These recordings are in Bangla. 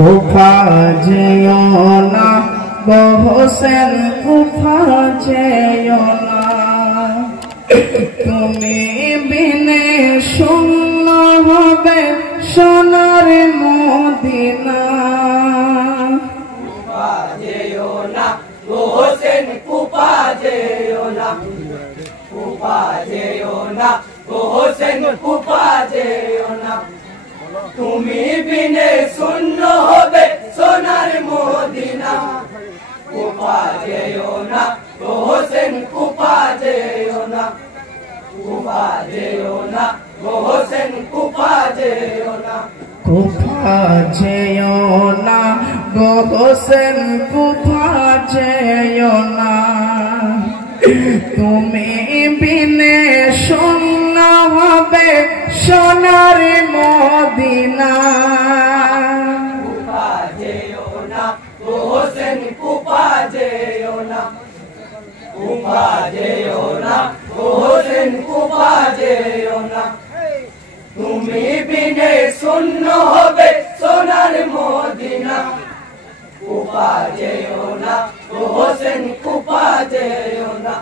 কুফা যেও না গো হোসেন, কুফা যেও না, তুমি বিনে শূন্য হবে সোনার মদিনা। কুফা যেও না গো হোসেন, কুফা যেও না, কুফা যেও না গো হোসেন, কুফা যেও না, তুমি বিনে শূন্য হবে সোনার মদিনা। কুফা যেও না গো হোসেন, কুফা যেও না, কুফা যেও না গো হোসেন, কুফা যেও না। কুফা যেও না গো হোসেন, কুফা যেও না, তুমি বিনে শূন্য হবে সোনার মদিনা। কুফা যেও না গো হোসেন, কুফা যেও না, কুফা যেও না গো হোসেন, কুফা যেও না, তুমি বিনে শূন্য হবে সোনার মদিনা। কুফা যেও না গো হোসেন, কুফা যেও না,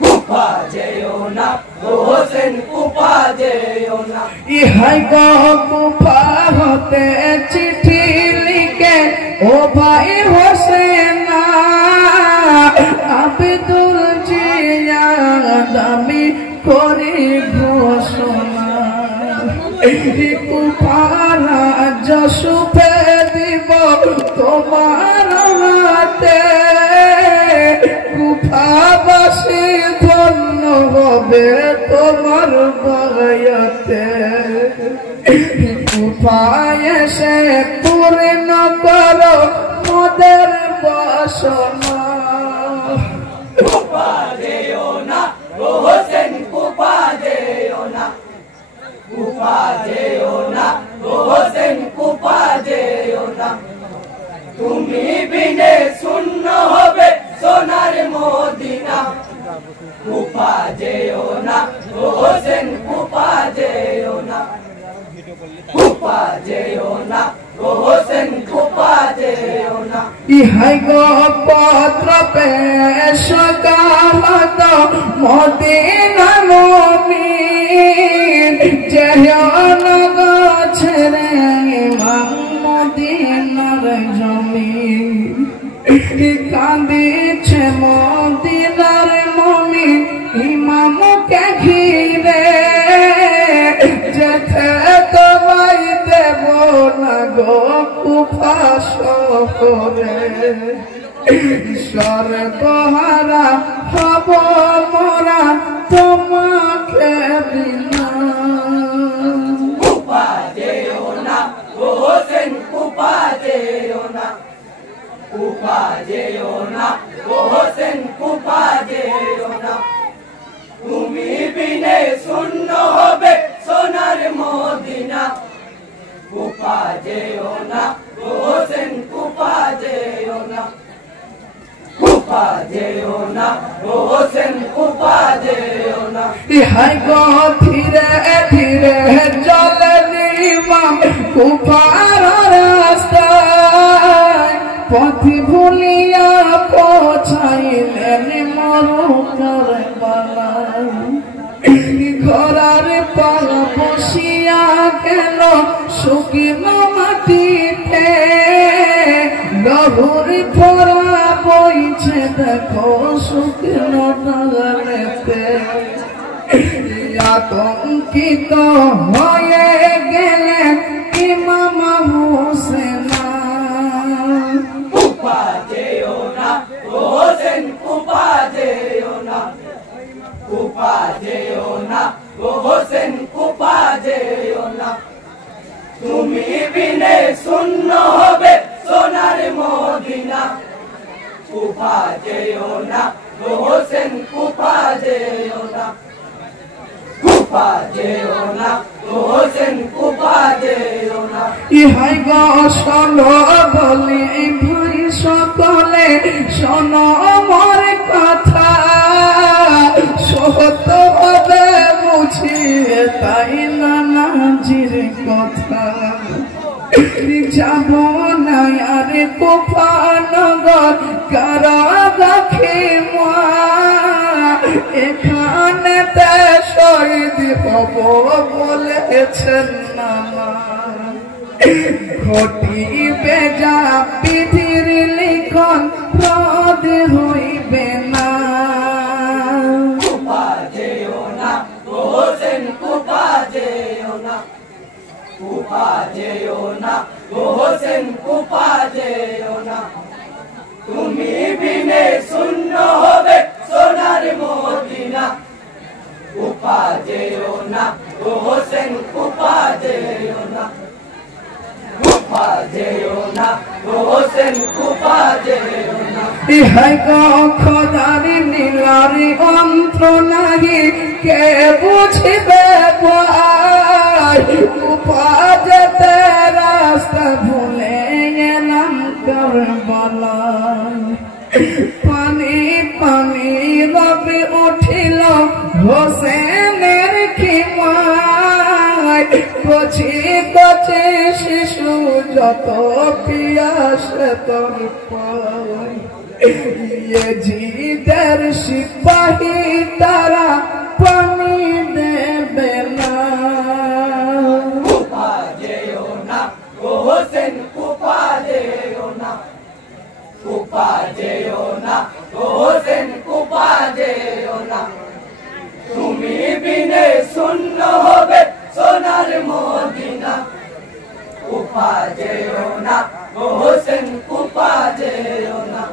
কুফা যেও না গো হোসেন, কুফা যেও না। ইহাই গো কুফা হতে চিঠি লিখে ও ভাই হোসেনা, আব্দুল জিয়াদ আমি করি ঘোষণা, কুফার যশুপে দিব তোমার হাতে, কুফাবাসী ধন্য হবে তোমার বায়াতে, কুফায় এসে পূর্ণ করো মোদের বাসনা। কুফা যেও না গো হোসেন, কুফা যেও না, কুফা যেও না গো হোসেন, কুফা যেও না, তুমি বিনে শূন্য হবে সোনার মদিনা। কুফা যেও না গো হোসেন, কুফা যেও না, কুফা যেও না গো হোসেন, কুফা যেও না। ইহাই গো পত্র পেশ কালত মদিনা মুমিন, যেও না গো ছেড়ে ইমাম মদিনার জমিন, কাঁদিছে মদিনার মুমিন ইমামকে ঘিরে, যেতে তোমায় দেব না গো কুফা শহরে, সর্বহারা হব মোরা তোমাকে বিনা। কুফা যেও না গো হোসেন, কুফা যেও না, কুফা যেও না গো হোসেন, কুফা যেও না, তুমি বিনে শূন্য হবে সোনার মদিনা। কুফা যেও না গো হোসেন, কুফা যেও না, কুফা যেও না গো হোসেন, কুফা যেও না। ইহাই গো ধীরে ধীরে চলে ইমাম কুফার রাস্তায়, পথি ভুলিয়া পৌঁছাইলেন মরু কারবালায়, ঘোড়ার পাল বসিয়া গেল শুকনো মাটিতে, লহুর ফোড়া বইছে দেখো শুকনো ডালেতে, আতঙ্কিত হয়ে গেলেন ইমাম হোসেন। কুফা যেও না গো হোসেন, কুফা যেও না, কুফা যেও না গো হোসেন, কুফা যেও না, তুমি বিনে শূন্য হবে সোনার মদিনা। কুফা যেও না গো হোসেন, কুফা যেও না, কুফা যেও না গো হোসেন, কুফা যেও না। ইহাই গো শোনো বলি ভাই সকলে, শোনো মোর কথা, সত্য হবে বুঝিয়ে তাই নানাজির কথা, যাব না আর কুফানগর কারাগারে এখানে শহীদ হব বলেছেন নানা ঘটিবে যা বিধির লিখন রদ হইবে না কুপা যেও না হোসেন কুপা যেও না কুপা যেও না হোসেন কুপা যেও না তুমি বিনে শূন্য হবে সোনার মদিনা কুপা যেও না হোসেন কুপা যেও না কুপা যেও না হোসেন কুপা যেও না ইহাই গো খোদারি নীলারি অন্ত্র নাহি কে বুঝিবে যেতে রাস্তা ভুলে গেলাম কারবালা পানি পানি রবি উঠিল হোসেনের খিমায় কচি কচি শিশু যত পিয়াসে তোর পায় জিদের সিপাহী তারা পানি দেবে না কুপা যেও না হোসেন কুপা যেও না কুপা যেও না হোসেন কুপা যেও না তুমি বিনে শূন্য হবে সোনার মদিনা কুপা যেও না হোসেন কুপা যেও না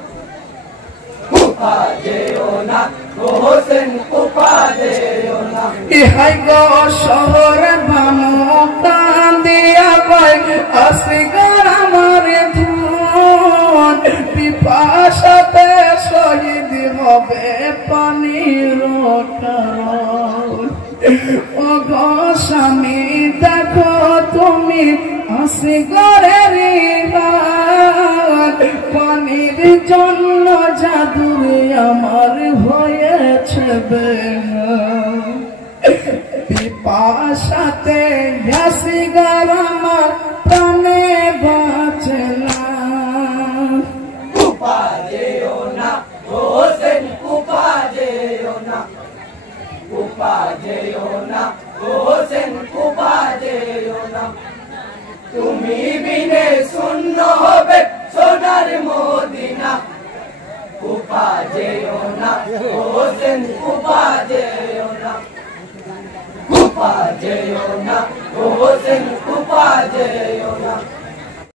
কুপা যেও না হোসেন কুপা যেও না ইহাই গো শহর ভানু কান্দিয়া পাই আসিগার আমার ধন পিপাসাতে শহীদ হবে পানির কারণ ও গো স্বামী দেখো তুমি আসিগারের পানির জন্য জাদুর আমার হয়েছে পিপাসাতে আসিগার আমার প্রাণে বাঁচে না কুপা যেও না হোসেন কুপা যেও না কুপা যেও না হোসেন কুপা যেও না তুমি বিনে শূন্য হবে সোনার মদিনা কুপা যেও না হোসেন কুপা যেও না কুপা যেও না হোসেন কুপা যেও না